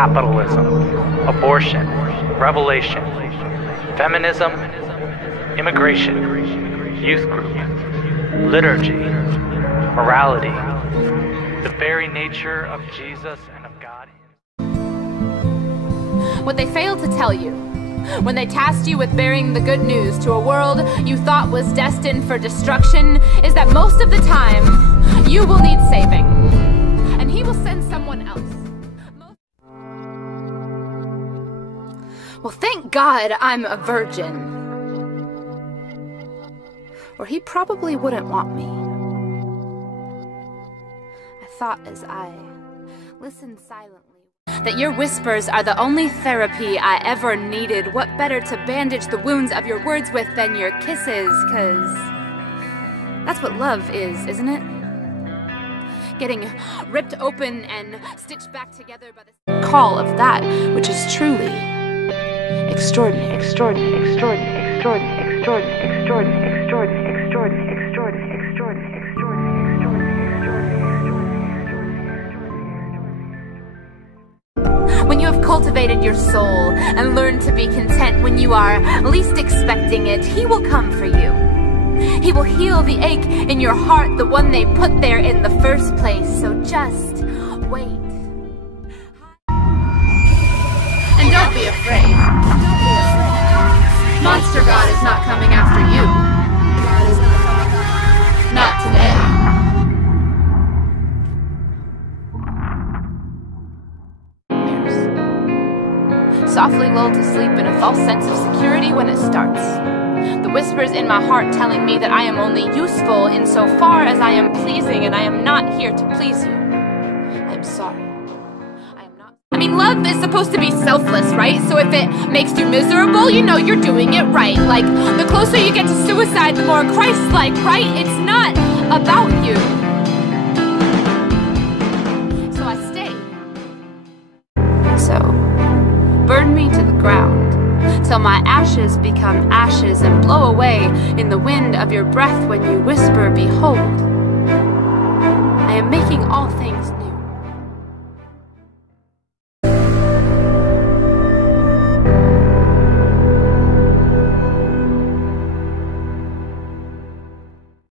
capitalism, abortion, revelation, feminism, immigration, youth group, liturgy, morality, the very nature of Jesus and of God. What they failed to tell you, when they tasked you with bearing the good news to a world you thought was destined for destruction, is that most of the time, you will need saving, and He will send someone else. Well, thank God I'm a virgin, or He probably wouldn't want me. I thought as I listened silently that your whispers are the only therapy I ever needed. What better to bandage the wounds of your words with than your kisses? 'Cause that's what love is, isn't it? Getting ripped open and stitched back together by the call of that which is truly extraordinary, extraordinary, extraordinary, extraordinary, extraordinary, extraordinary, extraordinary, extraordinary, extraordinary, extraordinary, when you have cultivated your soul and learned to be content when you are least expecting it, He will come for you. He will heal the ache in your heart, the one they put there in the first place. So just wait. And don't be afraid. Monster God is not coming after you. Not today. Softly lulled to sleep in a false sense of security when it starts. The whispers in my heart telling me that I am only useful insofar as I am pleasing, and I am not here to please you. I am sorry. I am not. I mean, love is supposed to be selfless, right? So if it makes you miserable, you know you're doing it right. Like, the closer you get to suicide, the more Christ-like, right? It's not about you. So I stayed. So burn me to the ground, till my ashes become ashes and blow away in the wind of your breath when you whisper, behold, I am making all things new.